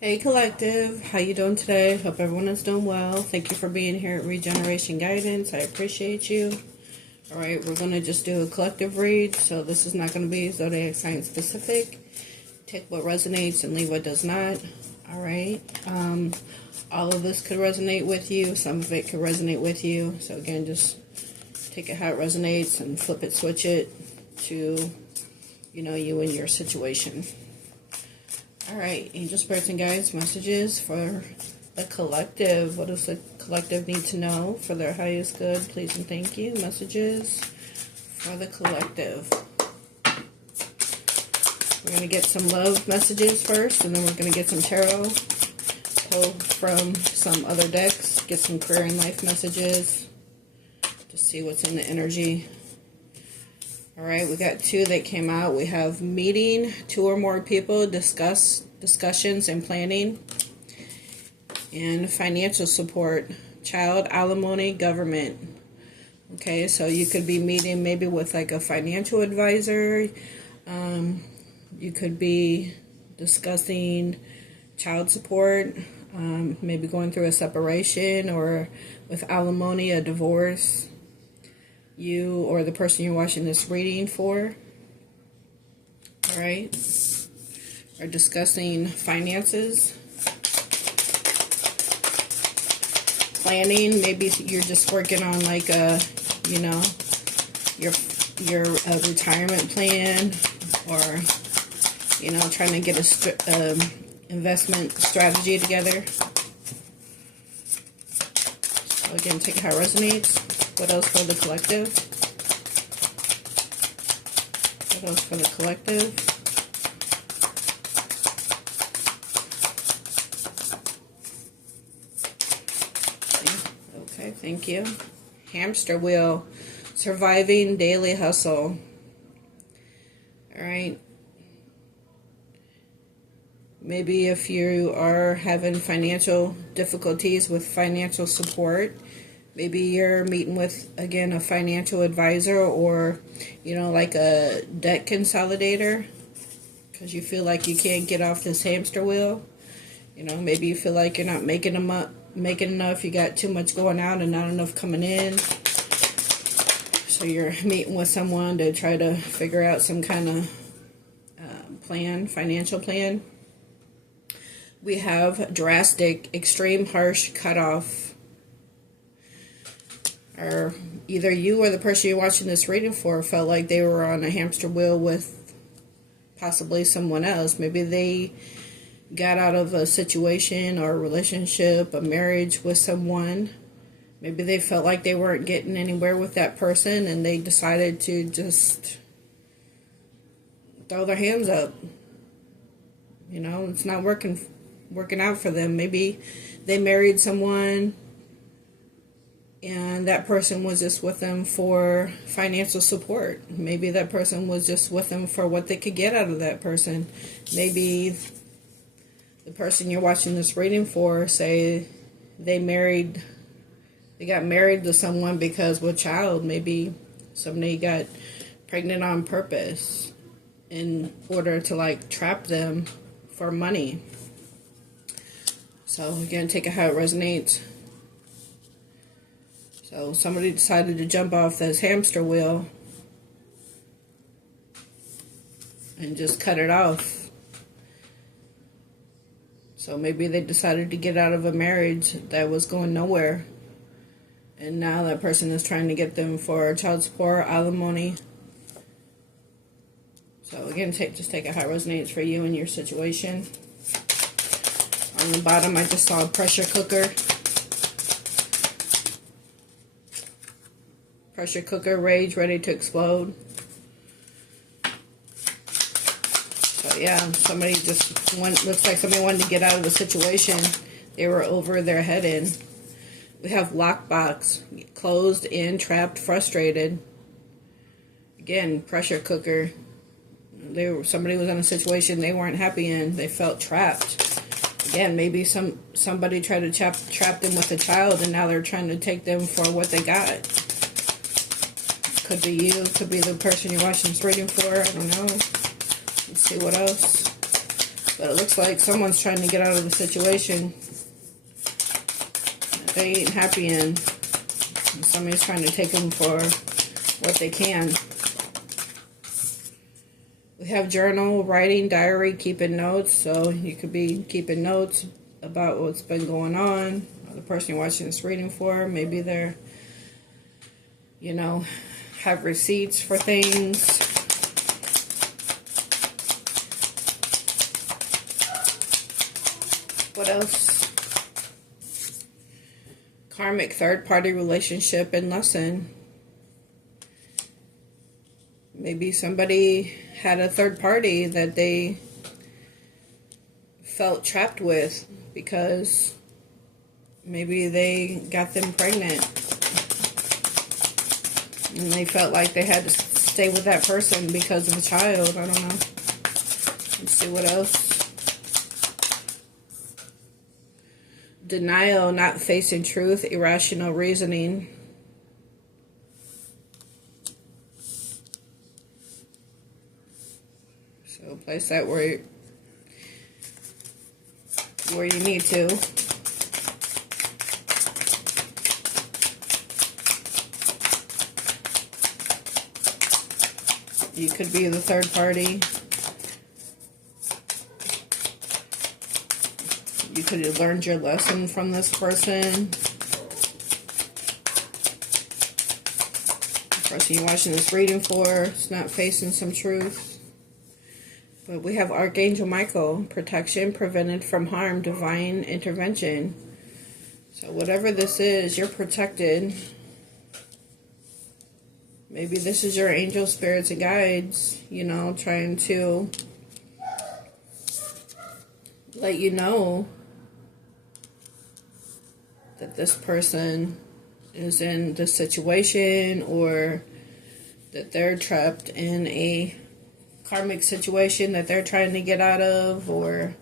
Hey collective, how you doing today? Hope everyone is doing well. Thank you for being here at Regeneration Guidance. I appreciate you. Alright, we're going to just do a collective read, so this is not going to be zodiac sign specific. Take what resonates and leave what does not. Alright, all of this could resonate with you, some of it could resonate with you. So again, just take it how it resonates and flip it, switch it to, you and your situation. Alright, angel spirits and guides, messages for the collective. What does the collective need to know for their highest good? Please and thank you. Messages for the collective. We're going to get some love messages first, and then we're going to get some tarot. Pull from some other decks. Get some career and life messages. Just see what's in the energy. Alright, we got two that came out. We have meeting, two or more people, discussions and planning, and financial support, child, alimony, government. Okay, so you could be meeting maybe with like a financial advisor. You could be discussing child support, maybe going through a separation, or with alimony, a divorce. You or the person you're watching this reading for, alright, are discussing finances, planning. Maybe you're just working on like a, your retirement plan, or trying to get a investment strategy together. So again, take it how it resonates. What else for the collective? What else for the collective? Okay, thank you. Hamster wheel. Surviving daily hustle. Alright. Maybe if you are having financial difficulties with financial support, maybe you're meeting with, again, a financial advisor, or, like a debt consolidator, because you feel like you can't get off this hamster wheel. Maybe you feel like you're not making enough, you got too much going out and not enough coming in. So you're meeting with someone to try to figure out some kind of financial plan. We have drastic, extreme, harsh, cutoff. Or either you or the person you're watching this reading for felt like they were on a hamster wheel with possibly someone else. Maybe they got out of a situation or a relationship, a marriage with someone. Maybe they felt like they weren't getting anywhere with that person, and they decided to just throw their hands up. It's not working out for them. Maybe they married someone, and that person was just with them for financial support. Maybe that person was just with them for what they could get out of that person. Maybe the person you're watching this reading for, say they got married to someone because with child, maybe somebody got pregnant on purpose in order to trap them for money. So again, take it how it resonates. So somebody decided to jump off this hamster wheel and just cut it off. So maybe they decided to get out of a marriage that was going nowhere. And now that person is trying to get them for child support, alimony. So again, just take it how it resonates for you and your situation. On the bottom, I just saw a pressure cooker. Pressure cooker, rage, ready to explode. So yeah, somebody looks like somebody wanted to get out of the situation. They were over their head in. We have lockbox, closed in, trapped, frustrated. Again, pressure cooker. Somebody was in a situation they weren't happy in. They felt trapped. Again, maybe somebody tried to trap them with a child, and now they're trying to take them for what they got. Could be you, could be the person you're watching this reading for, I don't know. Let's see what else. But it looks like someone's trying to get out of the situation that they ain't happy in. And somebody's trying to take them for what they can. We have journal, writing, diary, keeping notes. So you could be keeping notes about what's been going on. The person you're watching this reading for, maybe they're, you know, have receipts for things. What else? Karmic third-party relationship and lesson. Maybe somebody had a third party that they felt trapped with because maybe they got them pregnant and they felt like they had to stay with that person because of a child. I don't know. Let's see what else. Denial, not facing truth, irrational reasoning. So place that where you need to. You could be the third party. You could have learned your lesson from this person. The person you're watching this reading for is not facing some truth. But we have Archangel Michael, protection, prevented from harm, divine intervention. So whatever this is, you're protected. Maybe this is your angel spirits and guides, you know, trying to let you know that this person is in this situation, or that they're trapped in a karmic situation that they're trying to get out of, or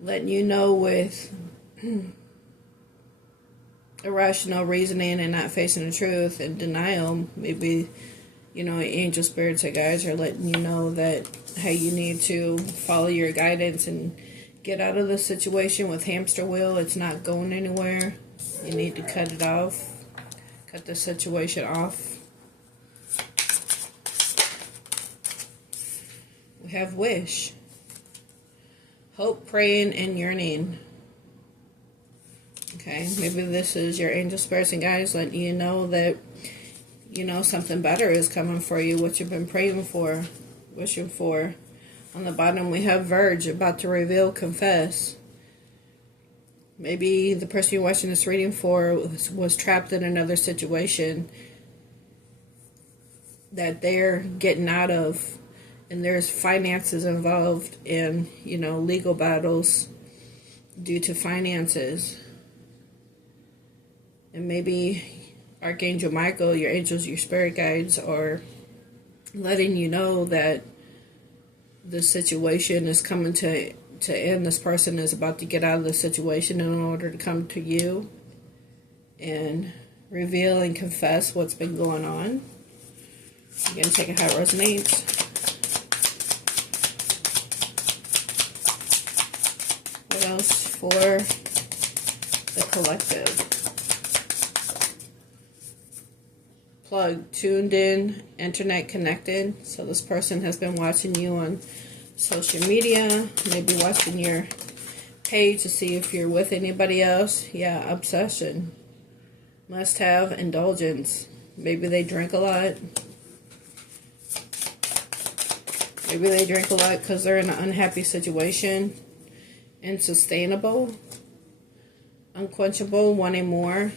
letting you know with irrational reasoning and not facing the truth and denial. Maybe, you know, angel spirits or guides are letting you know that, hey, you need to follow your guidance and get out of the situation with hamster wheel. It's not going anywhere. You need to cut it off. Cut the situation off. We have wish. Hope, praying, and yearning. Okay, maybe this is your angel spirits and guides letting you know that, you know, something better is coming for you, what you've been praying for, wishing for. On the bottom, we have Verge, about to reveal, confess. Maybe the person you're watching this reading for was trapped in another situation that they're getting out of, and there's finances involved in, you know, legal battles due to finances. And maybe Archangel Michael, your angels, your spirit guides are letting you know that the situation is coming to end. This person is about to get out of the situation in order to come to you and reveal and confess what's been going on. Again, take it how it resonates. What else for the collective? Plug, tuned in, internet connected. So this person has been watching you on social media, maybe watching your page to see if you're with anybody else. Yeah, obsession. Must have, indulgence. Maybe they drink a lot. Maybe they drink a lot because they're in an unhappy situation. Insustainable. Unquenchable, wanting more.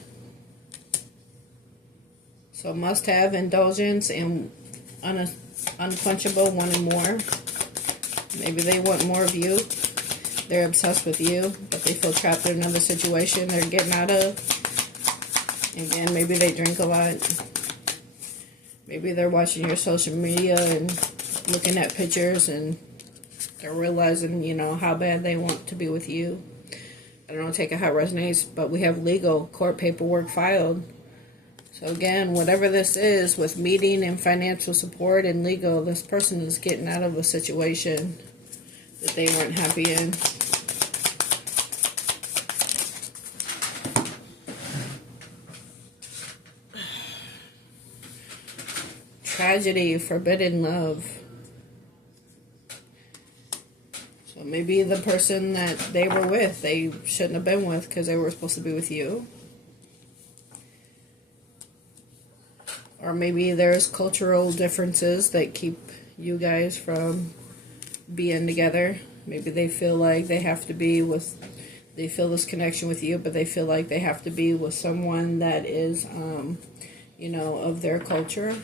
So must have, indulgence, and unquenchable, wanting more. Maybe they want more of you. They're obsessed with you, but they feel trapped in another situation they're getting out of. Again, maybe they drink a lot. Maybe they're watching your social media and looking at pictures, and they're realizing, you know, how bad they want to be with you. I don't know, take it how it resonates, but we have legal, court paperwork filed. So again, whatever this is, with meeting and financial support and legal, this person is getting out of a situation that they weren't happy in. Tragedy, forbidden love. So maybe the person that they were with, they shouldn't have been with because they were supposed to be with you. Or maybe there's cultural differences that keep you guys from being together. Maybe they feel like they have to be with, they feel this connection with you, but they feel like they have to be with someone that is, you know, of their culture.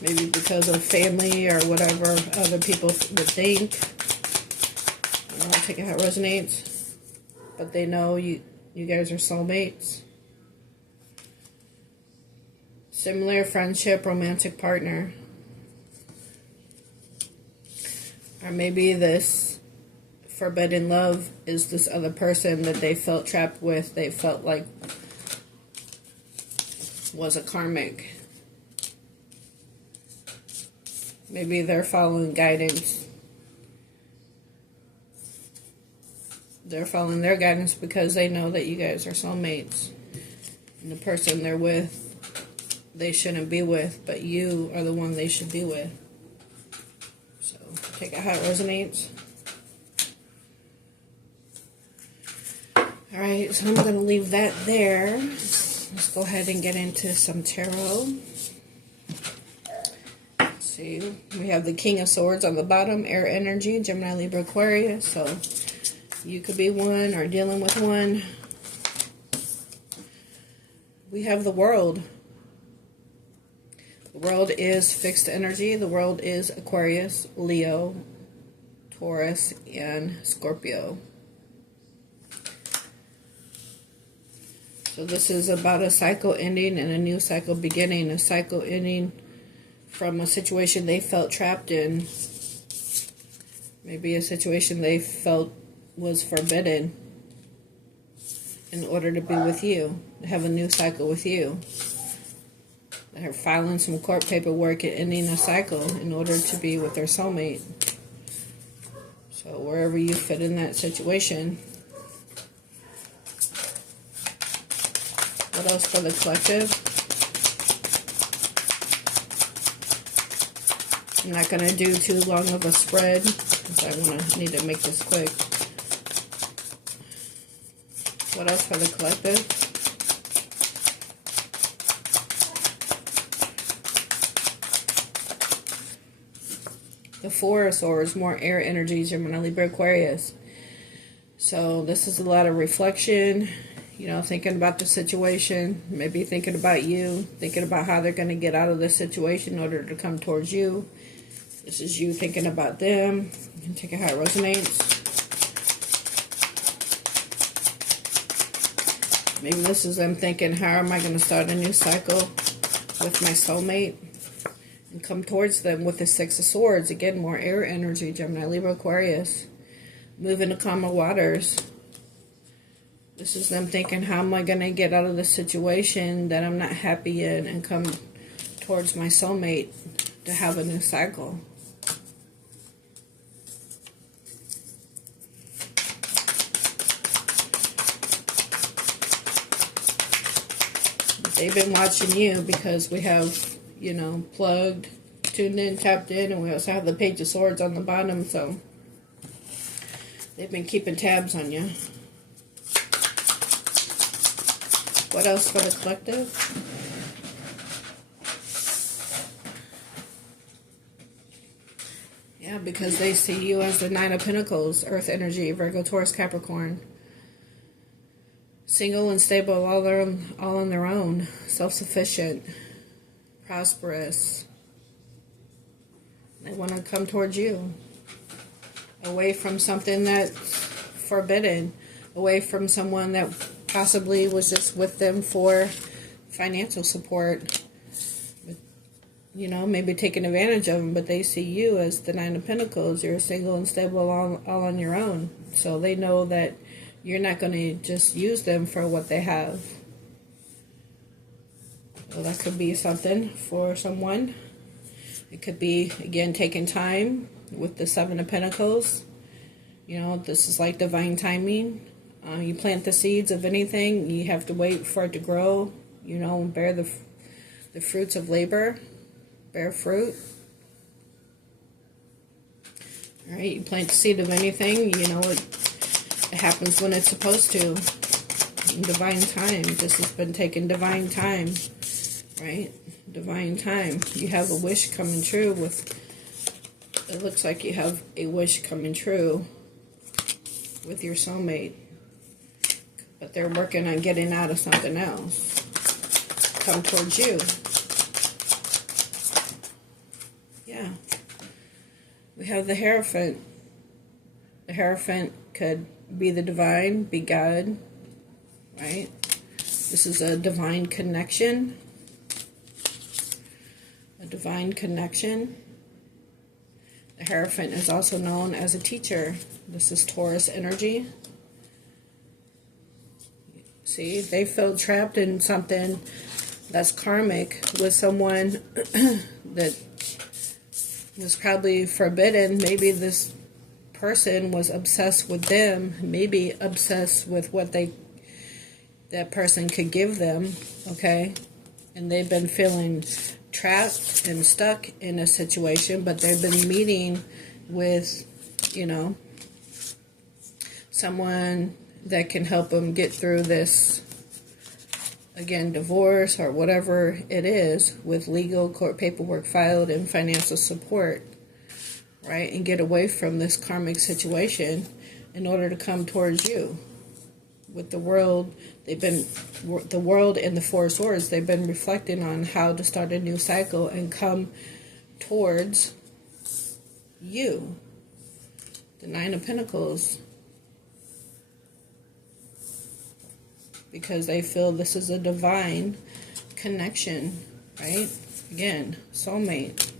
Maybe because of family or whatever other people would think. I'll take it how it resonates. But they know you guys are soulmates. Similar friendship, romantic partner. Or maybe this forbidden love is this other person that they felt trapped with. They felt like was a karmic. Maybe they're following guidance. They're following their guidance because they know that you guys are soulmates. And the person they're with, they shouldn't be with, but you are the one they should be with. So, take it how it resonates. Alright, so I'm going to leave that there. Let's go ahead and get into some tarot. See, we have the King of Swords on the bottom, air energy, Gemini, Libra, Aquarius. So you could be one or dealing with one. We have the World. The World is fixed energy. The World is Aquarius, Leo, Taurus, and Scorpio. So this is about a cycle ending and a new cycle beginning. A cycle ending from a situation they felt trapped in. Maybe a situation they felt was forbidden in order to be with you, to have a new cycle with you. They're filing some court paperwork and ending a cycle in order to be with their soulmate. So wherever you fit in that situation. What else for the collective? I'm not going to do too long of a spread because I need to make this quick. What else for the collective? The Four of Swords, more air energies, Gemini, Libra, Aquarius. So this is a lot of reflection, you know, thinking about the situation, maybe thinking about you, thinking about how they're going to get out of this situation in order to come towards you. This is you thinking about them. You can take it how it resonates. Maybe this is them thinking, how am I going to start a new cycle with my soulmate? And come towards them with the Six of Swords. Again, more air energy, Gemini, Libra, Aquarius. Move into calmer waters. This is them thinking, how am I going to get out of this situation that I'm not happy in and come towards my soulmate to have a new cycle. They've been watching you because we have, you know, plugged, tuned in, tapped in, and we also have the Page of Swords on the bottom, so they've been keeping tabs on you. What else for the collective? Yeah, because they see you as the Nine of Pentacles, Earth energy, Virgo, Taurus, Capricorn. Single and stable, all on their own. Self-sufficient. Prosperous. They want to come towards you. Away from something that's forbidden. Away from someone that possibly was just with them for financial support. You know, maybe taking advantage of them, but they see you as the Nine of Pentacles. You're single and stable all on your own. So they know that you're not going to just use them for what they have. So that could be something for someone. It could be, again, taking time with the Seven of Pentacles. You know, this is like divine timing. You plant the seeds of anything, you have to wait for it to grow, you know, and bear the fruits of labor, bear fruit. All right, you plant the seed of anything, you know, it happens when it's supposed to. In divine time. This has been taking divine time, right? Divine time. You have a wish coming true with, it looks like you have a wish coming true with your soulmate. But they're working on getting out of something else. Come towards you. Yeah. We have the Hierophant. The Hierophant could be the divine, be God, right? This is a divine connection. A divine connection. The Hierophant is also known as a teacher. This is Taurus energy. See, they feel trapped in something that's karmic with someone that was probably forbidden. Maybe this person was obsessed with them, maybe obsessed with what that person could give them, okay? And they've been feeling trapped and stuck in a situation, but they've been meeting with, you know, someone that can help them get through this, again, divorce or whatever it is, with legal court paperwork filed and financial support, right? And get away from this karmic situation in order to come towards you. With the world, the world and the Four of Swords, they've been reflecting on how to start a new cycle and come towards you. The Nine of Pentacles. Because they feel this is a divine connection, right? Again, soulmate.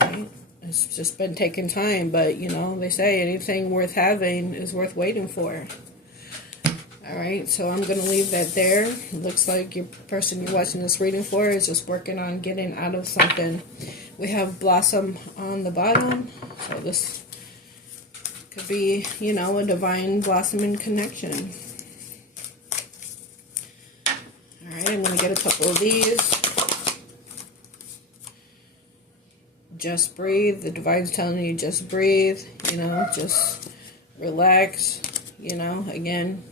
Alright? It's just been taking time, but, you know, they say anything worth having is worth waiting for. Alright, so I'm going to leave that there. It looks like your person you're watching this reading for is just working on getting out of something. We have Blossom on the bottom, so this could be, you know, a divine blossoming connection. Alright, I'm going to get a couple of these. Just breathe. The divine's telling you just breathe, you know, just relax, you know, again.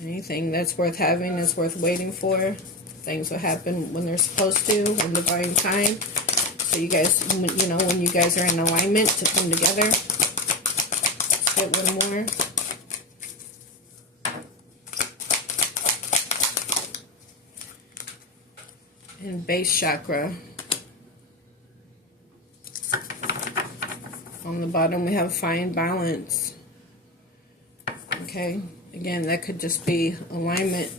Anything that's worth having is worth waiting for. Things will happen when they're supposed to, in divine time. So you guys, you know, when you guys are in alignment to come together. Let's get one more. And base chakra. On the bottom we have find balance. Okay, again, that could just be alignment.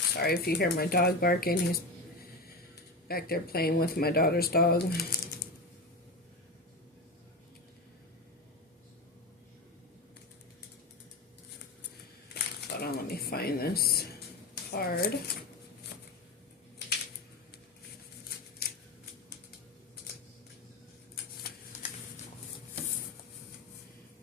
Sorry if you hear my dog barking. He's back there playing with my daughter's dog. Hold on, let me find this card.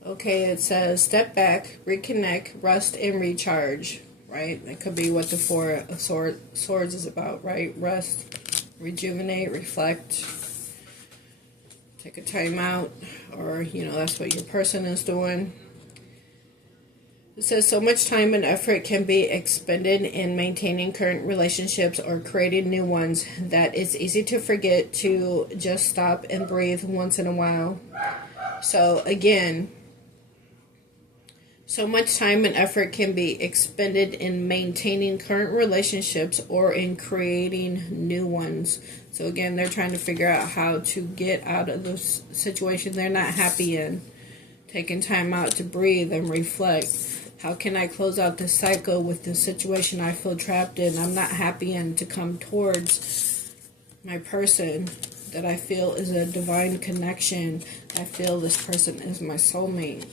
Okay, it says step back, reconnect, rest, and recharge. Right? That could be what the Four of Swords is about, right? Rest, rejuvenate, reflect, take a time out, or, you know, that's what your person is doing. It says so much time and effort can be expended in maintaining current relationships or creating new ones that it's easy to forget to just stop and breathe once in a while. So, again, so much time and effort can be expended in maintaining current relationships or in creating new ones. So again, they're trying to figure out how to get out of this situation they're not happy in. Taking time out to breathe and reflect. How can I close out this cycle with this situation I feel trapped in, I'm not happy in, to come towards my person that I feel is a divine connection. I feel this person is my soulmate.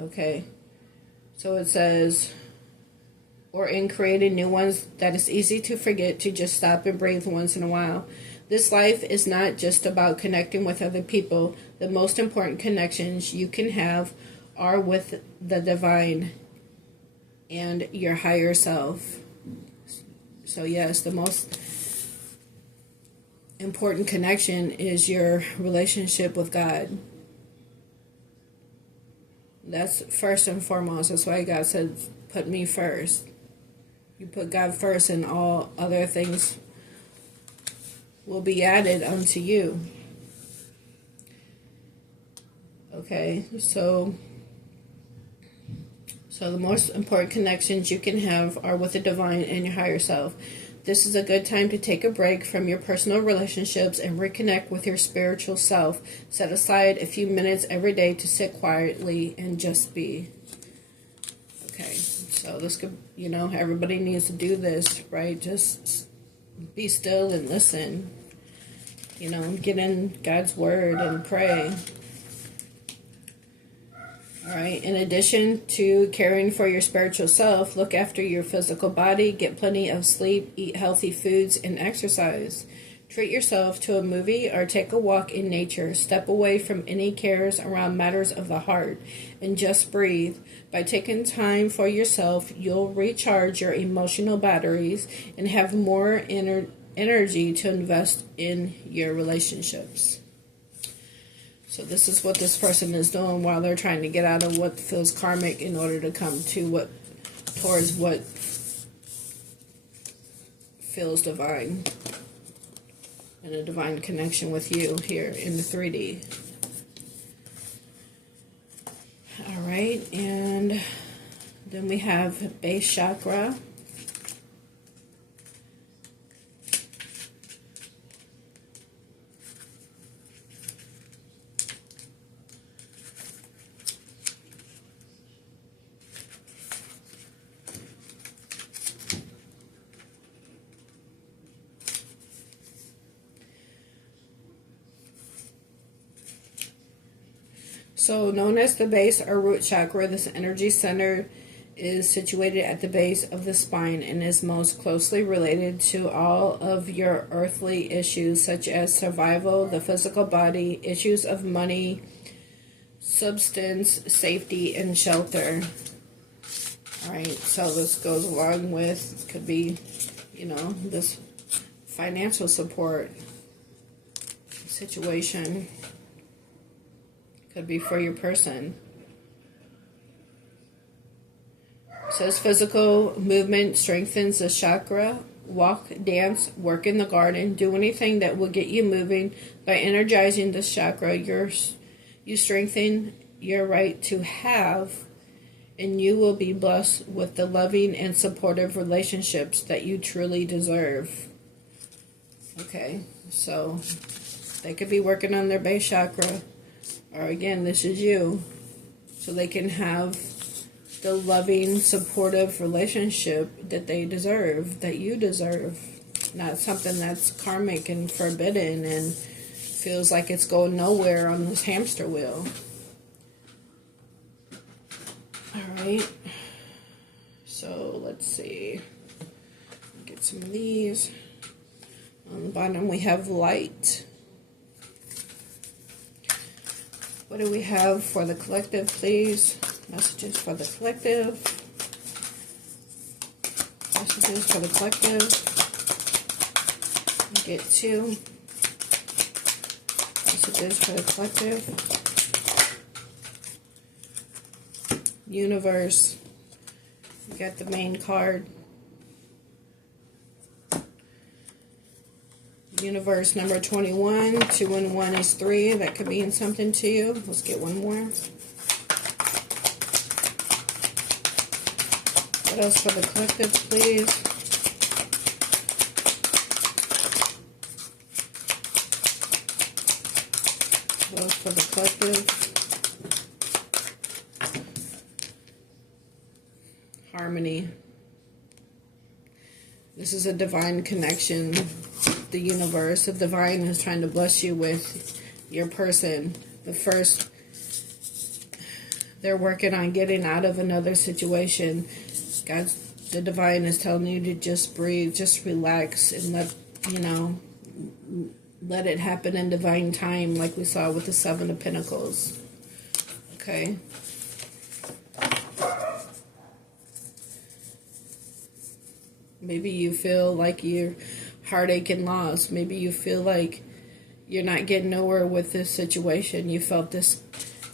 Okay, So it says, or in creating new ones that is easy to forget to just stop and breathe once in a while. This life is not just about connecting with other people. The most important connections you can have are with the divine and your higher self. So yes, the most important connection is your relationship with God. That's first and foremost. That's why God said, put me first. You put God first, and all other things will be added unto you. Okay, so the most important connections you can have are with the divine and your higher self. This is a good time to take a break from your personal relationships and reconnect with your spiritual self. Set aside a few minutes every day to sit quietly and just be. Okay, so this could, everybody needs to do this, right? Just be still and listen. Get in God's word and pray. All right, in addition to caring for your spiritual self, look after your physical body, get plenty of sleep, eat healthy foods, and exercise. Treat yourself to a movie or take a walk in nature. Step away from any cares around matters of the heart and just breathe. By taking time for yourself, you'll recharge your emotional batteries and have more energy to invest in your relationships. So this is what this person is doing while they're trying to get out of what feels karmic in order to come to towards what feels divine and a divine connection with you here in the 3D. All right, and then we have base chakra. So known as the base or root chakra, this energy center is situated at the base of the spine and is most closely related to all of your earthly issues such as survival, the physical body, issues of money, substance, safety, and shelter. Alright, so this goes along with, could be, this financial support situation. Could be for your person. It says physical movement strengthens the chakra. Walk, dance, work in the garden. Do anything that will get you moving. By energizing this chakra, you strengthen your right to have, and you will be blessed with the loving and supportive relationships that you truly deserve. Okay, so they could be working on their base chakra. Or again, this is you. So they can have the loving, supportive relationship that they deserve, that you deserve. Not something that's karmic and forbidden and feels like it's going nowhere on this hamster wheel. Alright. So let's see. Get some of these. On the bottom we have light. What do we have for the collective, please? Messages for the collective. Messages for the collective. Get 2. Messages for the collective. Universe. We got the main card. Universe number 21. 2 and 1 is 3. That could mean something to you. Let's get one more. What else for the collective, please? What else for the collective? Harmony. This is a divine connection. The universe, the divine is trying to bless you with your person. But first, They're working on getting out of another situation. The divine is telling you to just breathe, just relax, and let it happen in divine time, like we saw with the Seven of Pentacles. Okay. Maybe you feel like you're heartache and loss. Maybe you feel like you're not getting nowhere with this situation. You felt this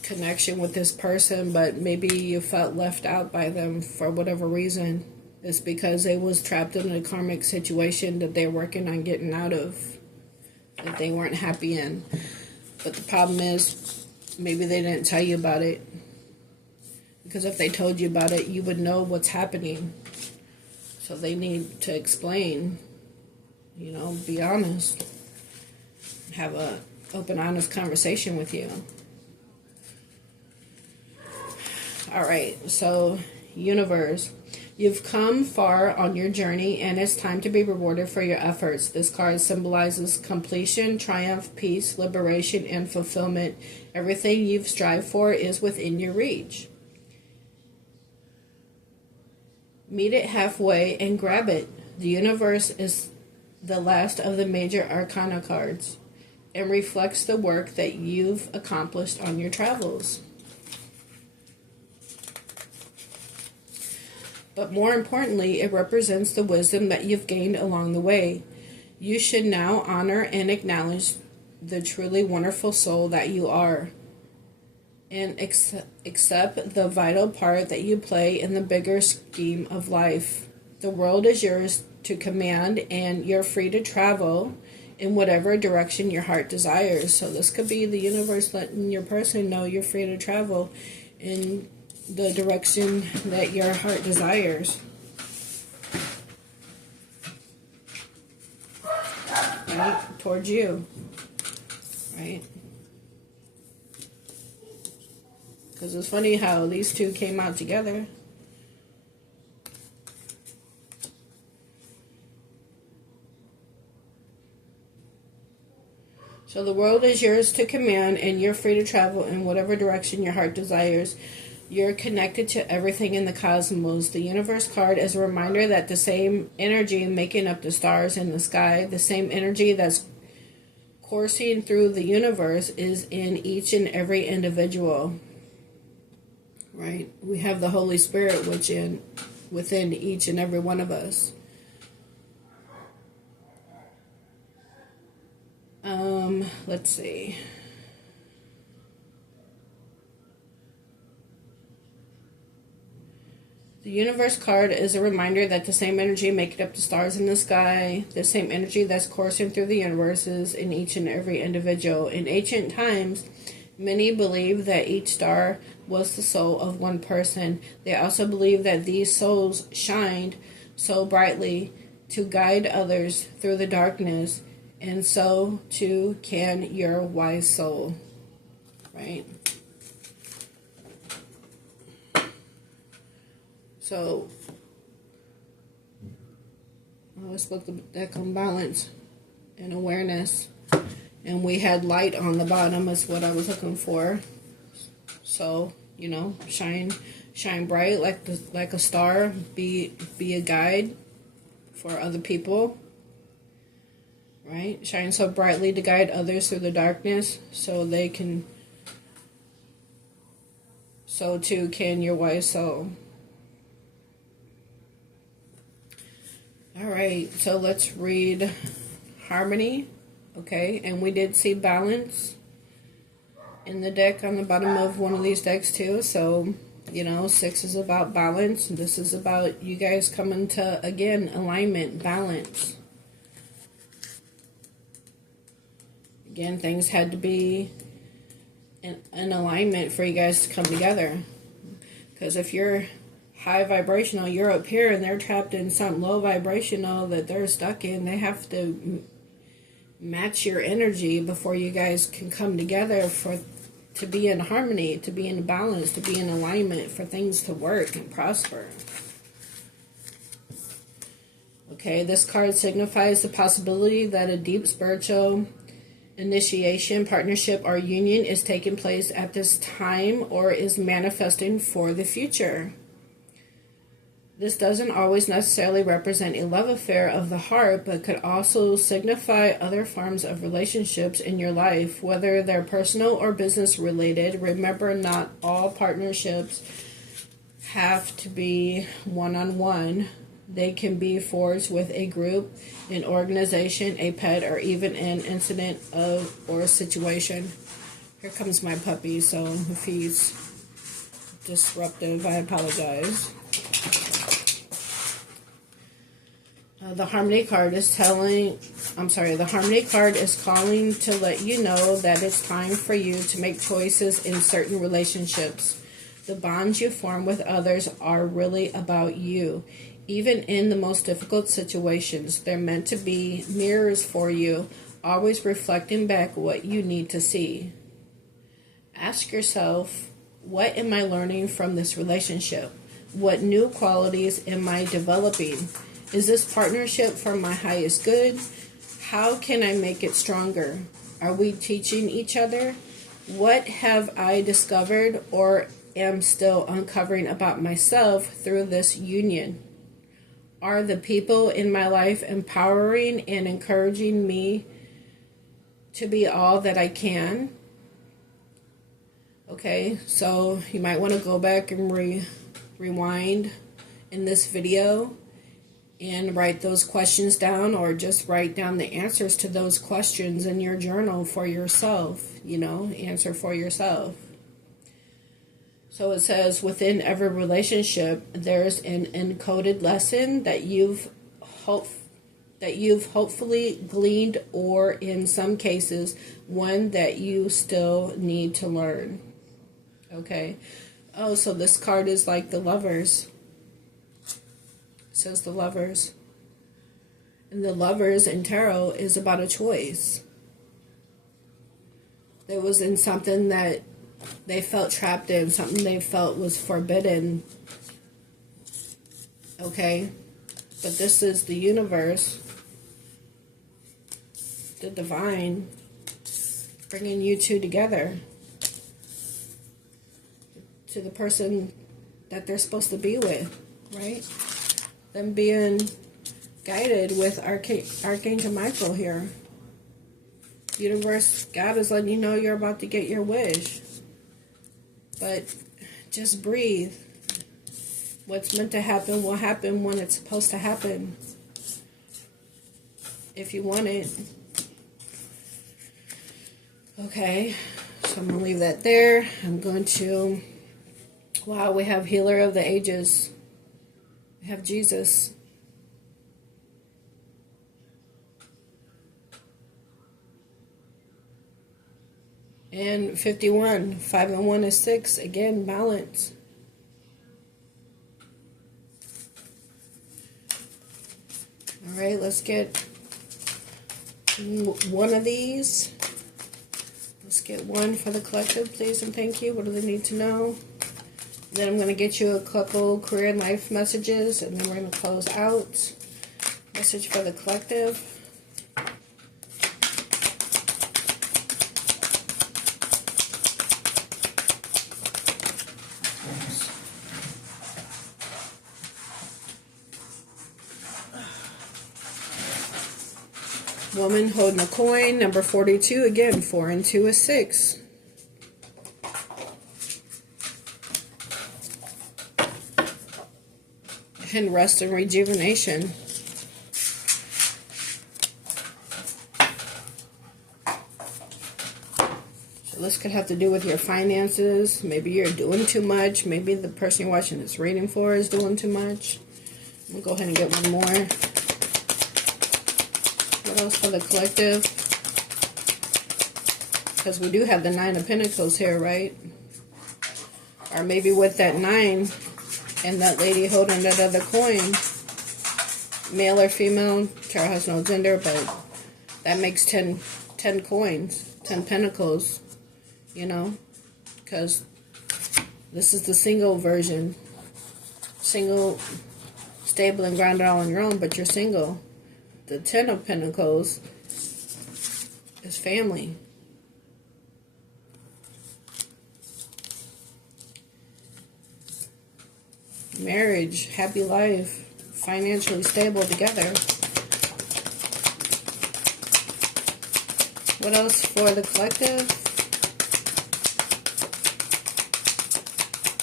connection with this person, but maybe you felt left out by them for whatever reason. It's because they was trapped in a karmic situation that they're working on getting out of, that they weren't happy in. But the problem is, maybe they didn't tell you about it. Because if they told you about it, you would know what's happening. So they need to explain, be honest. Have a open, honest conversation with you. Alright, so universe. You've come far on your journey, and it's time to be rewarded for your efforts. This card symbolizes completion, triumph, peace, liberation, and fulfillment. Everything you've strived for is within your reach. Meet it halfway and grab it. The universe is the last of the major arcana cards and reflects the work that you've accomplished on your travels. But more importantly, it represents the wisdom that you've gained along the way. You should now honor and acknowledge the truly wonderful soul that you are, and accept the vital part that you play in the bigger scheme of life. The world is yours to command, and you're free to travel in whatever direction your heart desires. So this could be the universe letting your person know you're free to travel in the direction that your heart desires. Right? Towards you. Right? Because it's funny how these two came out together. So the world is yours to command, and you're free to travel in whatever direction your heart desires. You're connected to everything in the cosmos. The universe card is a reminder that the same energy making up the stars in the sky, the same energy that's coursing through the universe, is in each and every individual. Right? We have the Holy Spirit within each and every one of us. Let's see. The universe card is a reminder that the same energy making up the stars in the sky, the same energy that's coursing through the universe, is in each and every individual. In ancient times, many believed that each star was the soul of one person. They also believed that these souls shined so brightly to guide others through the darkness, and so too can your wise soul. Right? So, I spoke the deck on balance and awareness. And we had light on the bottom is what I was looking for. So, shine bright like a star. Be a guide for other people. Right? Shine so brightly to guide others through the darkness, so too can your wise soul. Alright, so let's read harmony. Okay, and we did see balance in the deck on the bottom of one of these decks too. So, 6 is about balance. This is about you guys coming to, again, alignment, balance. Again, things had to be in alignment for you guys to come together. Because if you're high vibrational, you're up here and they're trapped in some low vibrational that they're stuck in, they have to match your energy before you guys can come together to be in harmony, to be in balance, to be in alignment, for things to work and prosper. Okay, this card signifies the possibility that a deep spiritual initiation, partnership, or union is taking place at this time or is manifesting for the future. This doesn't always necessarily represent a love affair of the heart, but could also signify other forms of relationships in your life, whether they're personal or business related. Remember, not all partnerships have to be one-on-one. They can be forged with a group, an organization, a pet, or even an incident or a situation. Here comes my puppy, so if he's disruptive, I apologize. The Harmony card is the Harmony card is calling to let you know that it's time for you to make choices in certain relationships. The bonds you form with others are really about you. Even in the most difficult situations, they're meant to be mirrors for you, always reflecting back what you need to see. Ask yourself, what am I learning from this relationship? What new qualities am I developing? Is this partnership for my highest good? How can I make it stronger? Are we teaching each other? What have I discovered or am still uncovering about myself through this union? Are the people in my life empowering and encouraging me to be all that I can? Okay, so you might want to go back and rewind in this video and write those questions down, or just write down the answers to those questions in your journal for yourself, answer for yourself. So it says, within every relationship, there's an encoded lesson that you've hopefully gleaned, or in some cases, one that you still need to learn. Okay. Oh, so this card is like the Lovers. It says the Lovers. And the Lovers in tarot is about a choice. There was in something that they felt trapped in, something they felt was forbidden. Okay? But this is the universe, the divine, bringing you two together to the person that they're supposed to be with, right? Them being guided with Archangel Michael here. Universe, God is letting you know you're about to get your wish. But just breathe. What's meant to happen will happen when it's supposed to happen. If you want it. Okay, so I'm going to leave that there. I'm going to... Wow, we have Healer of the Ages. We have Jesus. And 51, 5 and 1 is 6. Again, balance. All right, let's get one of these. Let's get one for the collective, please and thank you. What do they need to know? Then I'm going to get you a couple career and life messages, and then we're going to close out. Message for the collective. Woman holding a coin, number 42. Again, 4 and 2 is 6. And rest and rejuvenation. So this could have to do with your finances. Maybe you're doing too much. Maybe the person you're watching this reading for is doing too much. I'm going to go ahead and get one more. What else for the collective? Because we do have the 9 of Pentacles here, right? Or maybe with that 9 and that lady holding that other coin, male or female, tarot has no gender, but that makes 10 coins, 10 pentacles, because this is the single version. Single, stable and grounded all on your own, but you're single. The 10 of Pentacles is family. Marriage, happy life, financially stable together. What else for the collective?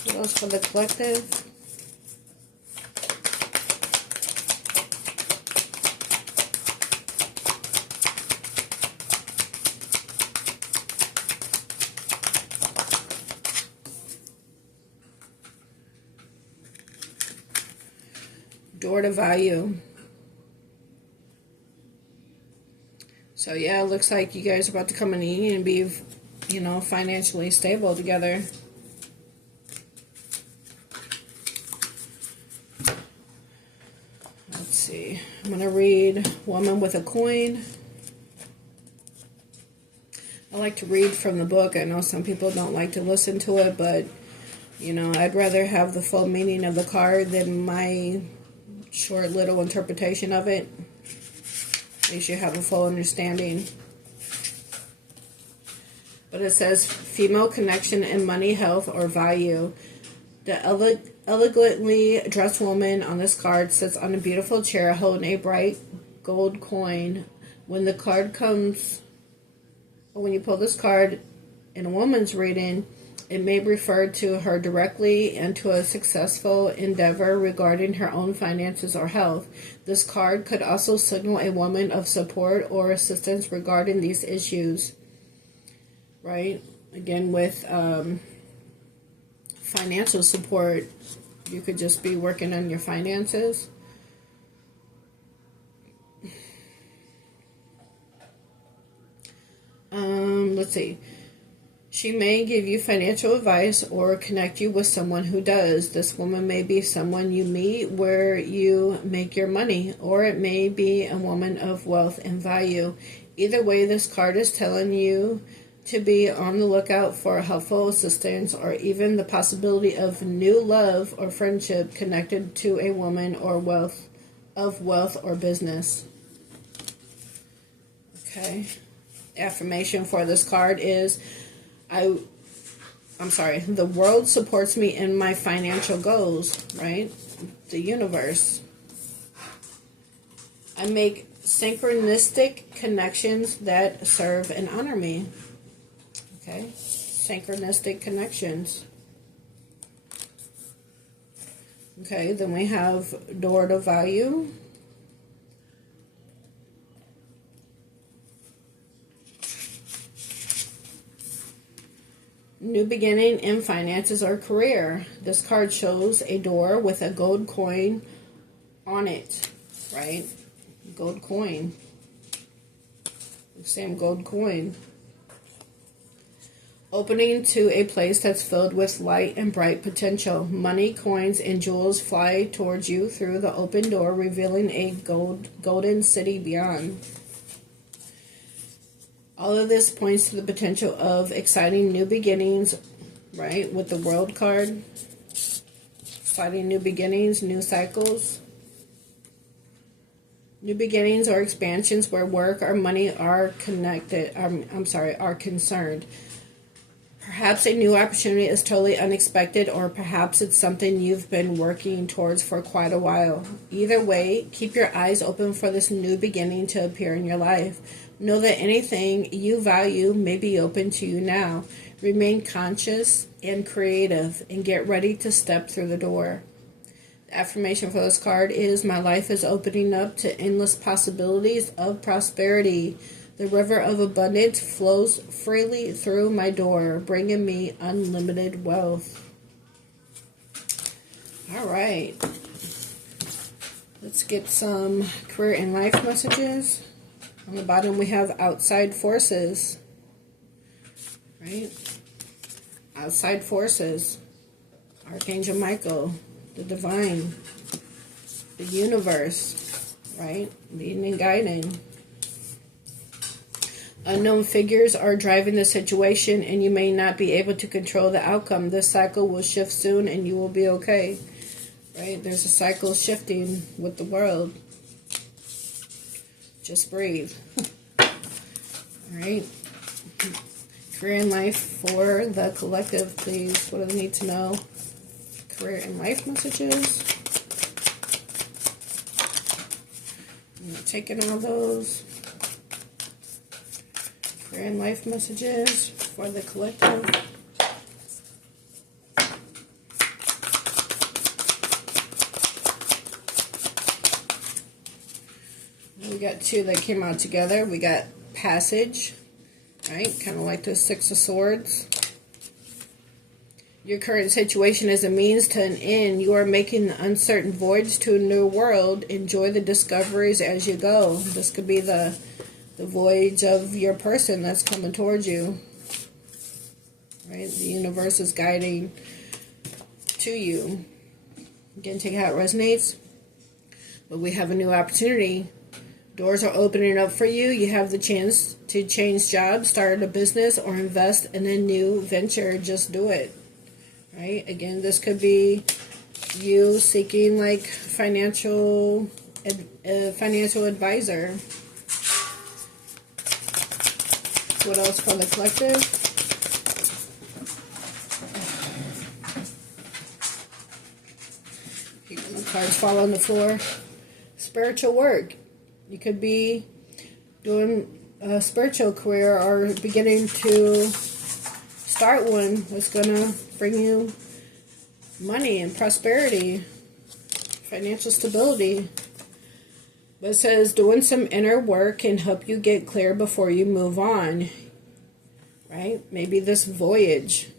What else for the collective? Door to value. So yeah, it looks like you guys are about to come in a union and be, you know, financially stable together. Let's see. I'm going to read Woman with a Coin. I like to read from the book. I know some people don't like to listen to it, but, you know, I'd rather have the full meaning of the card than my short little interpretation of it. At least you have a full understanding. But it says female connection in money, health, or value. The elegantly dressed woman on this card sits on a beautiful chair holding a bright gold coin. When the card comes, or when you pull this card in a woman's reading, it may refer to her directly and to a successful endeavor regarding her own finances or health. This card could also signal a woman of support or assistance regarding these issues. Right? Again, with financial support, you could just be working on your finances. Let's see. She may give you financial advice or connect you with someone who does. This woman may be someone you meet where you make your money, or it may be a woman of wealth and value. Either way, this card is telling you to be on the lookout for helpful assistance or even the possibility of new love or friendship connected to a woman or wealth or business. Okay. Affirmation for this card is the world supports me in my financial goals, right? The universe. I make synchronistic connections that serve and honor me. Okay? Synchronistic connections. Okay, then we have door to value. New beginning in finances or career. This card shows a door with a gold coin on it, right? Gold coin. Same gold coin. Opening to a place that's filled with light and bright potential. Money, coins, and jewels fly towards you through the open door, revealing a golden city beyond. All of this points to the potential of exciting new beginnings, right? With the World card. Exciting new beginnings, new cycles. New beginnings or expansions where work or money are are concerned. Perhaps a new opportunity is totally unexpected, or perhaps it's something you've been working towards for quite a while. Either way, keep your eyes open for this new beginning to appear in your life. Know that anything you value may be open to you now. Remain conscious and creative and get ready to step through the door. The affirmation for this card is, my life is opening up to endless possibilities of prosperity. The river of abundance flows freely through my door, bringing me unlimited wealth. All right. Let's get some career and life messages. On the bottom, we have outside forces. Right? Outside forces. Archangel Michael, the divine, the universe, right? Leading and guiding. Unknown figures are driving the situation, and you may not be able to control the outcome. This cycle will shift soon, and you will be okay. Right? There's a cycle shifting with the world. Just breathe. All Right? Career and life for the collective, please. What do they need to know? Career and life messages. I'm taking all those. Career and life messages for the collective. We got two that came out together. We got passage, right? Kind of like the Six of Swords. Your current situation is a means to an end. You are making the uncertain voyage to a new world. Enjoy the discoveries as you go. This could be the voyage of your person that's coming towards you. Right? The universe is guiding to you. Again, take how it resonates. But we have a new opportunity. Doors are opening up for you. You have the chance to change jobs, start a business, or invest in a new venture. Just do it. Right? Again, this could be you seeking like financial advisor. What else for the collective? The cards fall on the floor. Spiritual work. You could be doing a spiritual career or beginning to start one that's going to bring you money and prosperity, financial stability. But it says doing some inner work can help you get clear before you move on. Right? Maybe this voyage,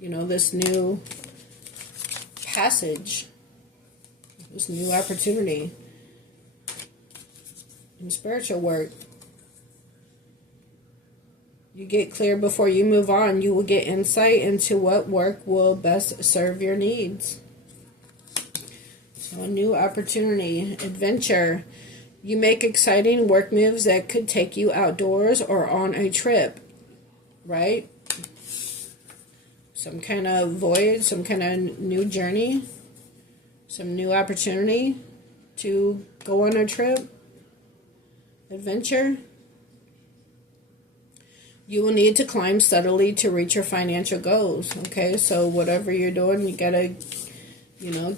this new passage, this new opportunity. In spiritual work, you get clear before you move on. You will get insight into what work will best serve your needs. So a new opportunity, adventure. You make exciting work moves that could take you outdoors or on a trip, right? Some kind of voyage, some kind of new journey, some new opportunity to go on a trip. Adventure. You will need to climb steadily to reach your financial goals. Okay, so whatever you're doing, you gotta,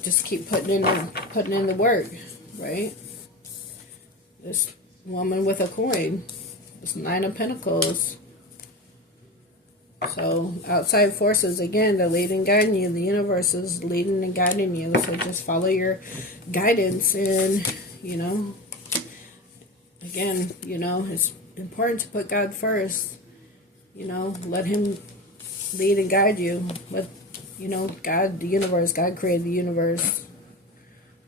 just keep putting in the work, right? This woman with a coin, this Nine of Pentacles. So outside forces, again, they're leading, guiding you. The universe is leading and guiding you. So just follow your guidance and, again, it's important to put God first. Let Him lead and guide you. Let, God, the universe, God created the universe.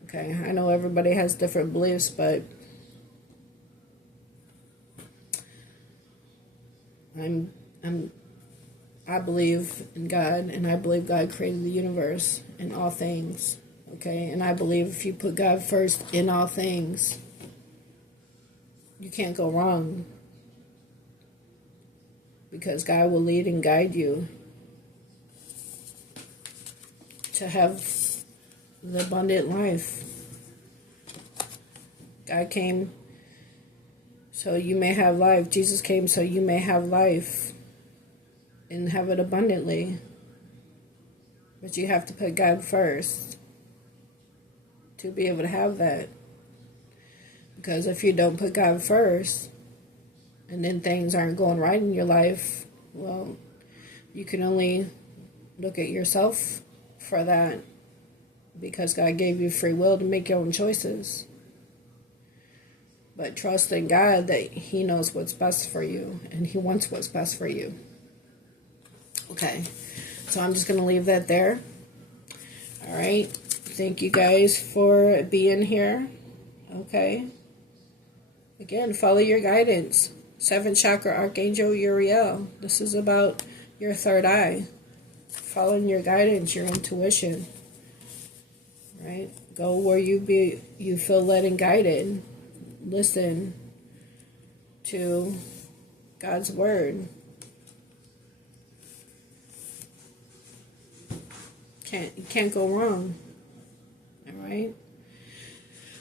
Okay, I know everybody has different beliefs, but I believe in God, and I believe God created the universe and all things. Okay, and I believe if you put God first in all things, you can't go wrong, because God will lead and guide you to have the abundant life. God came so you may have life. Jesus came so you may have life and have it abundantly. But you have to put God first to be able to have that. Because if you don't put God first, and then things aren't going right in your life, well, you can only look at yourself for that, because God gave you free will to make your own choices. But trust in God that He knows what's best for you, and He wants what's best for you. Okay, so I'm just going to leave that there. All right, thank you guys for being here. Okay, again, follow your guidance. 7th chakra, Archangel Uriel. This is about your third eye. Following your guidance, your intuition. Right? Go where you feel led and guided. Listen to God's word. You can't go wrong. All right?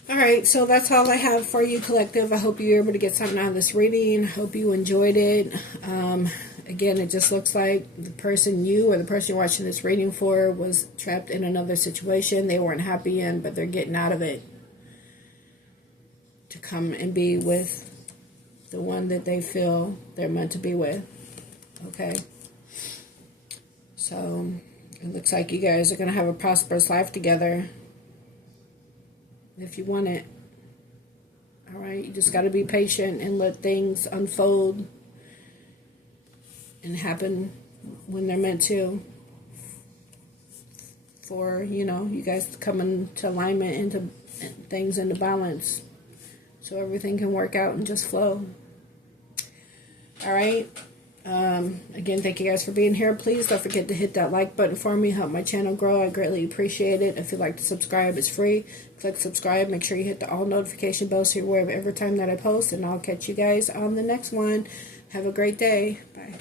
Alright, so that's all I have for you, collective. I hope you were able to get something out of this reading. Hope you enjoyed it. Again, it just looks like the person you or the person you're watching this reading for was trapped in another situation they weren't happy in, but they're getting out of it to come and be with the one that they feel they're meant to be with. Okay? So, it looks like you guys are going to have a prosperous life together. If you want it. Alright, you just got to be patient and let things unfold and happen when they're meant to. For, you know, you guys to come into alignment, into things into balance. So everything can work out and just flow. Alright. Again, thank you guys for being here. Please don't forget to hit that like button for me. Help my channel grow. I greatly appreciate it. If you'd like to subscribe, it's free. Click subscribe. Make sure you hit the all notification bell so you're aware of every time that I post. And I'll catch you guys on the next one. Have a great day. Bye.